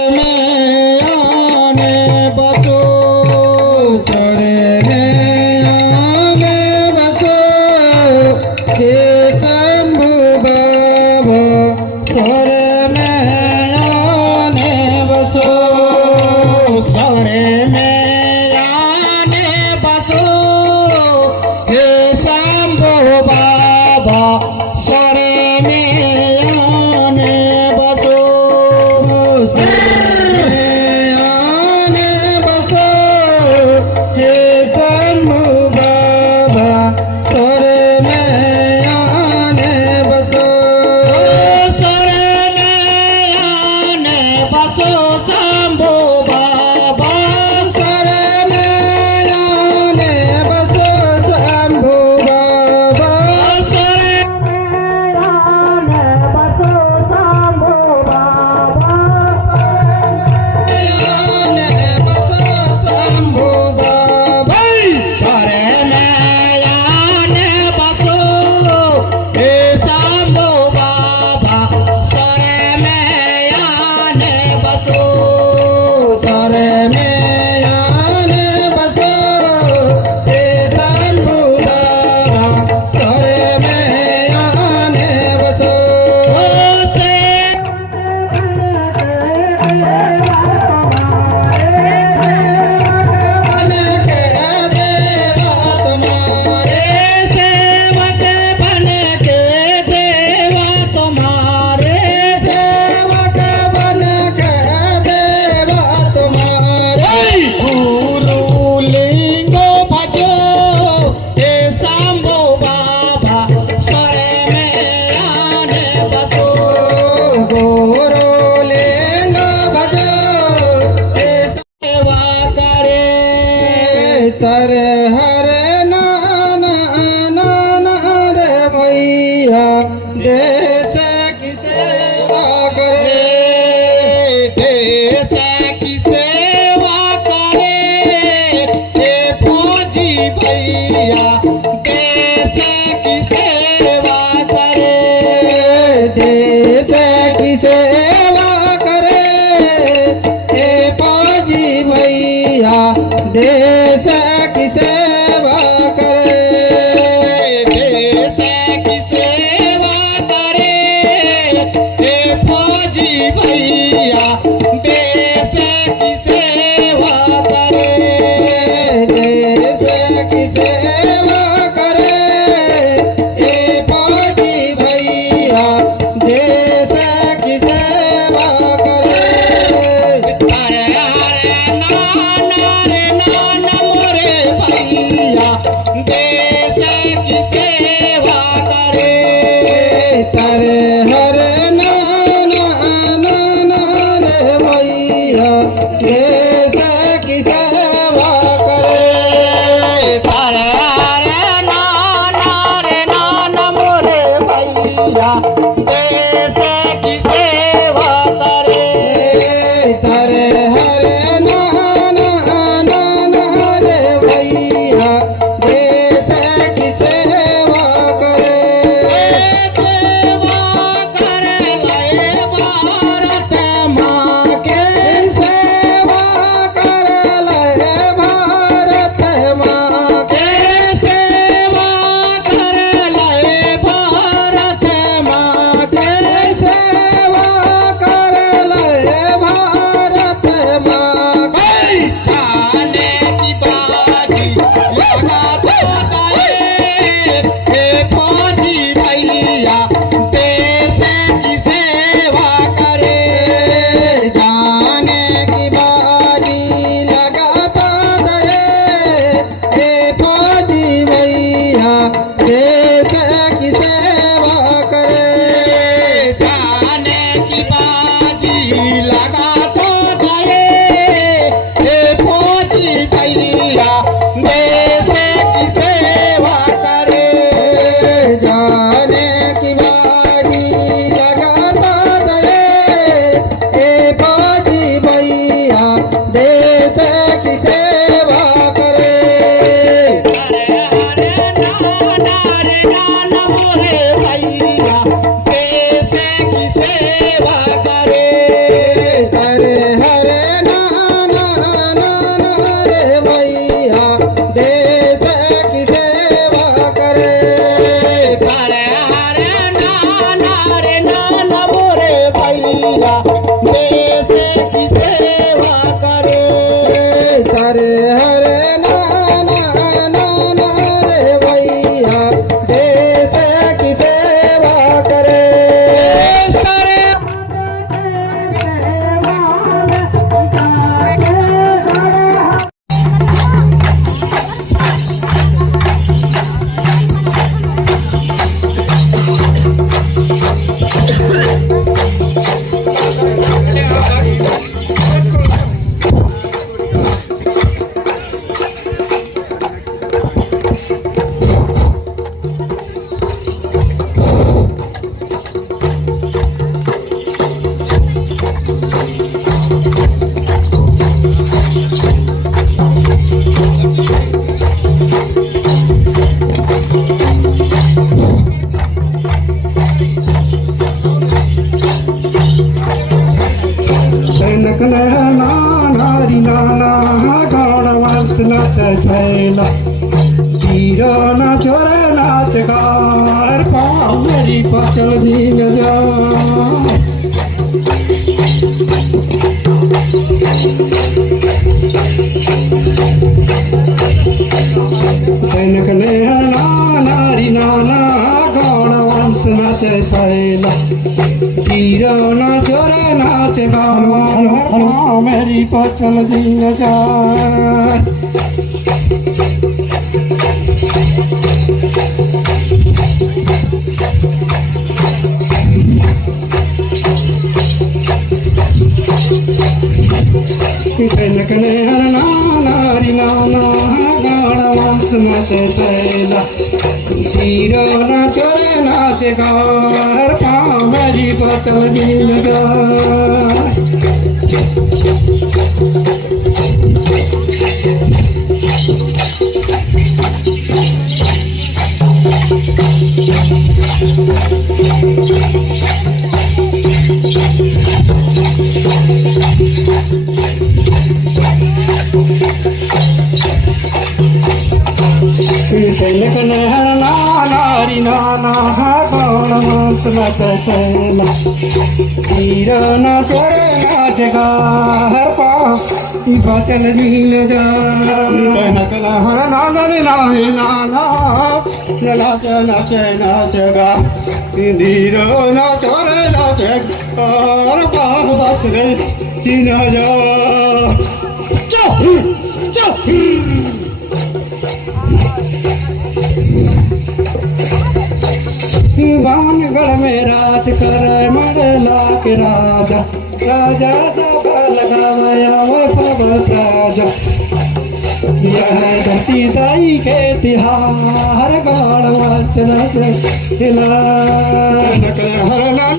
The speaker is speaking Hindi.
में आने बसो सरे में आने बसो हे शंभु बाबा सरे में आने बसो सरे में आने बसो हे शंभु बाबा सरे में आने बसो तरे हरे नाना नाना रे भैया देश की सेवा करे देश की सेवा करे हे फौजी भैया देश की सेवा करे देश की सेवा करे हे फौजी भैया देश की सेवा करे देश की सेवा करे हे फौजी भैया देश की सेवा करे देश की सेवा करे हे फौजी भैया देश की सेवा करे हरे हरे नाना रे नाना मोरे भैया देश की सेवा करे तरे हरे नाना नाना रे भैया देश की सेवा करे तरे हरे नाना रे नाना मोरे भैया देश की सेवा करे तरे हरे नाना नाना रे भैया देश की सेवा करे सेवा करे लए भारत माँ के सेवा करे लए भारत माँ के सेवा करे लए भारत माँ के सेवा करे लए भारत माँ के छाने की बाजी लगा दो दे हे फौजी भैया देश की सेवा करे जाने की बाजी लगा दो दे हे फौजी भैया देश की सेवा करे जाने की बाजी लगा दो दे हे फौजी भैया देश की सेवा करे जाने की बाजी लगा दो दे हे फौजी भैया देश की सेवा करे हरे हरे नाना मोरे भैया देश की सेवा करे हरे रे भैया देश की सेवा करे तारे हरे नाना रे नाना बोरे भैया देश की सेवा करे तारे हरे नाना रे भैया देश की सेवा करे सारे नारी नाना गौड़ वंश नाच शैला हीरो नाच रे नाच गार पाँव मेरी पचल दीन जा जनक ने नारी नाना गौड़ वंश नाच शैला हीरो नाच रे नाच गार मेरी पचल दीन जा जनक ने नारी नाना गौड़ वंश नाच शैला हीरो नाच रे नाच गार पाँव मेरी पचल दीन जा जनक ने नारी नाना गौड़ वंश नाच शैला हीरो नाच रे नाच गार पाँव पचल दीन जा जनक नारी नाना नाच नाच नाच गा हीरो नाच रे नाच गार पाँव पचल दीन जा बानगढ़ में राज कर मंडला के राजा राजा दबा लगाया वो पवन राजा यह धरती दाई के तिहार गौड़ वंश नाच